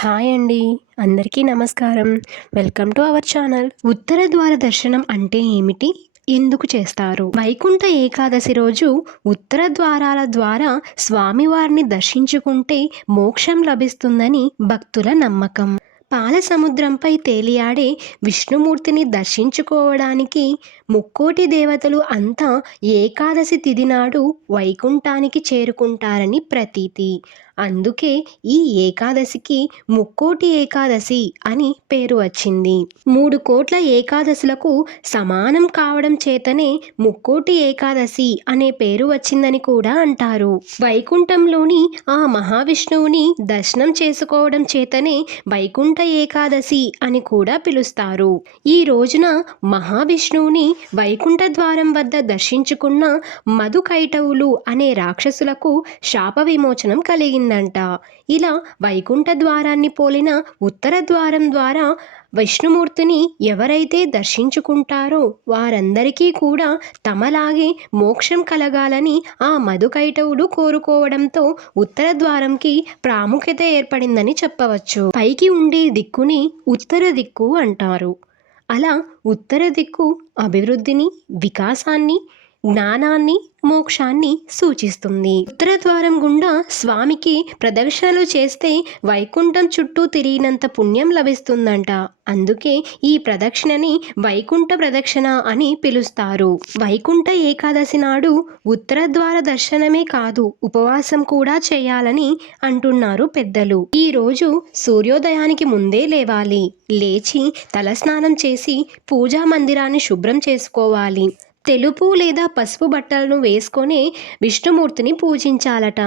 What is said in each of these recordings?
Hi అండి. అందరికీ నమస్కారం. Welcome to our channel. ఉత్తర ద్వార దర్శనం అంటే ఏమిటి? ఎందుకు చేస్తారు? వైకుంఠ ఏకాదశి రోజు ఉత్తర ద్వారాల ద్వారా స్వామివారిని దర్శించుకుంటే మోక్షం లభిస్తుందని భక్తుల నమ్మకం. పాల సముద్రంపై తేలియాడే విష్ణుమూర్తిని దర్శించుకోవడానికి ముక్కోటి దేవతలు అంతా ఏకాదశి తిథి నాడు వైకుంఠానికి చేరుకుంటారని ప్రతీతి. అందుకే ఈ ఏకాదశికి ముక్కోటి ఏకాదశి అని పేరు వచ్చింది. 3 కోట్ల ఏకాదశులకు సమానం కావడం చేతనే ముక్కోటి ఏకాదశి అనే పేరు వచ్చిందని కూడా అంటారు. వైకుంఠంలోని ఆ మహావిష్ణువుని దర్శనం చేసుకోవడం చేతనే వైకుంఠ ఏకాదశి అని కూడా పిలుస్తారు. ఈ రోజున మహావిష్ణువుని వైకుంఠ ద్వారం వద్ద దర్శించుకున్న మధుకైటవులు అనే రాక్షసులకు శాప విమోచనం కలిగిందంట. ఇలా వైకుంఠ ద్వారాన్ని పోలిన ఉత్తర ద్వారం ద్వారా విష్ణుమూర్తిని ఎవరైతే దర్శించుకుంటారో వారందరికీ కూడా తమలాగే మోక్షం కలగాలని ఆ మధుకైటవులు కోరుకోవడంతో ఉత్తర ద్వారంకి ప్రాముఖ్యత ఏర్పడిందని చెప్పవచ్చు. పైకి ఉండే దిక్కుని ఉత్తర దిక్కు అంటారు. అలా ఉత్తర దిక్కు అభివృద్ధిని, వికాసాన్ని, జ్ఞానాన్ని, మోక్షాన్ని సూచిస్తుంది. ఉత్తర ద్వారం గుండా స్వామికి ప్రదక్షిణలు చేస్తే వైకుంఠం చుట్టూ తిరిగినంత పుణ్యం లభిస్తుందంట. అందుకే ఈ ప్రదక్షిణని వైకుంఠ ప్రదక్షిణ అని పిలుస్తారు. వైకుంఠ ఏకాదశి నాడు ఉత్తర ద్వార దర్శనమే కాదు, ఉపవాసం కూడా చేయాలని అంటున్నారు పెద్దలు. ఈ రోజు సూర్యోదయానికి ముందే లేవాలి. లేచి తలస్నానం చేసి పూజా మందిరాన్ని శుభ్రం చేసుకోవాలి. తెలుపు లేదా పసుపు బట్టలను వేసుకొని విష్ణుమూర్తిని పూజించాలట.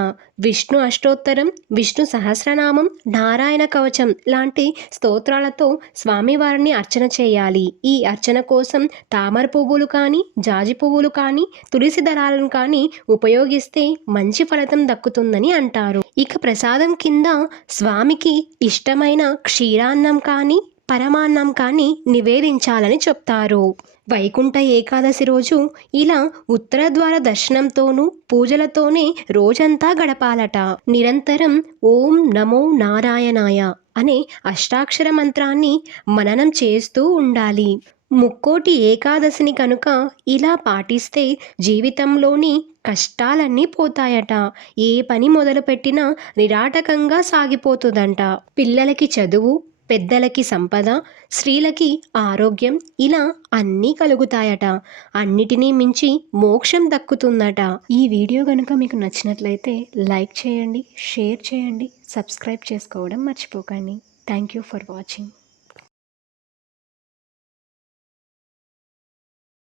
విష్ణు అష్టోత్తరం, విష్ణు సహస్రనామం, నారాయణ కవచం లాంటి స్తోత్రాలతో స్వామివారిని అర్చన చేయాలి. ఈ అర్చన కోసం తామర పువ్వులు కానీ, జాజి పువ్వులు కానీ, తులసి దళాలను కానీ ఉపయోగిస్తే మంచి ఫలితం దక్కుతుందని అంటారు. ఇక ప్రసాదం కింద స్వామికి ఇష్టమైన క్షీరాన్నం కానీ, పరమాన్నం కానీ నివేదించాలని చెప్తారు. వైకుంఠ ఏకాదశి రోజు ఇలా ఉత్తర ద్వార దర్శనంతోనూ పూజలతోనే రోజంతా గడపాలట. నిరంతరం ఓం నమో నారాయణాయ అనే అష్టాక్షర మంత్రాన్ని మననం చేస్తూ ఉండాలి. ముక్కోటి ఏకాదశిని కనుక ఇలా పాటిస్తే జీవితంలోని కష్టాలన్నీ పోతాయట. ఏ పని మొదలుపెట్టినా నిరాటకంగా సాగిపోతుందంట. పిల్లలకి చదువు, పెద్దలకి సంపద, స్త్రీలకి ఆరోగ్యం, ఇలా అన్నీ కలుగుతాయట. అన్నిటినీ మించి మోక్షం దక్కుతుందట. ఈ వీడియో కనుక మీకు నచ్చినట్లయితే లైక్ చేయండి, షేర్ చేయండి, సబ్స్క్రైబ్ చేసుకోవడం మర్చిపోకండి. Thank you for watching.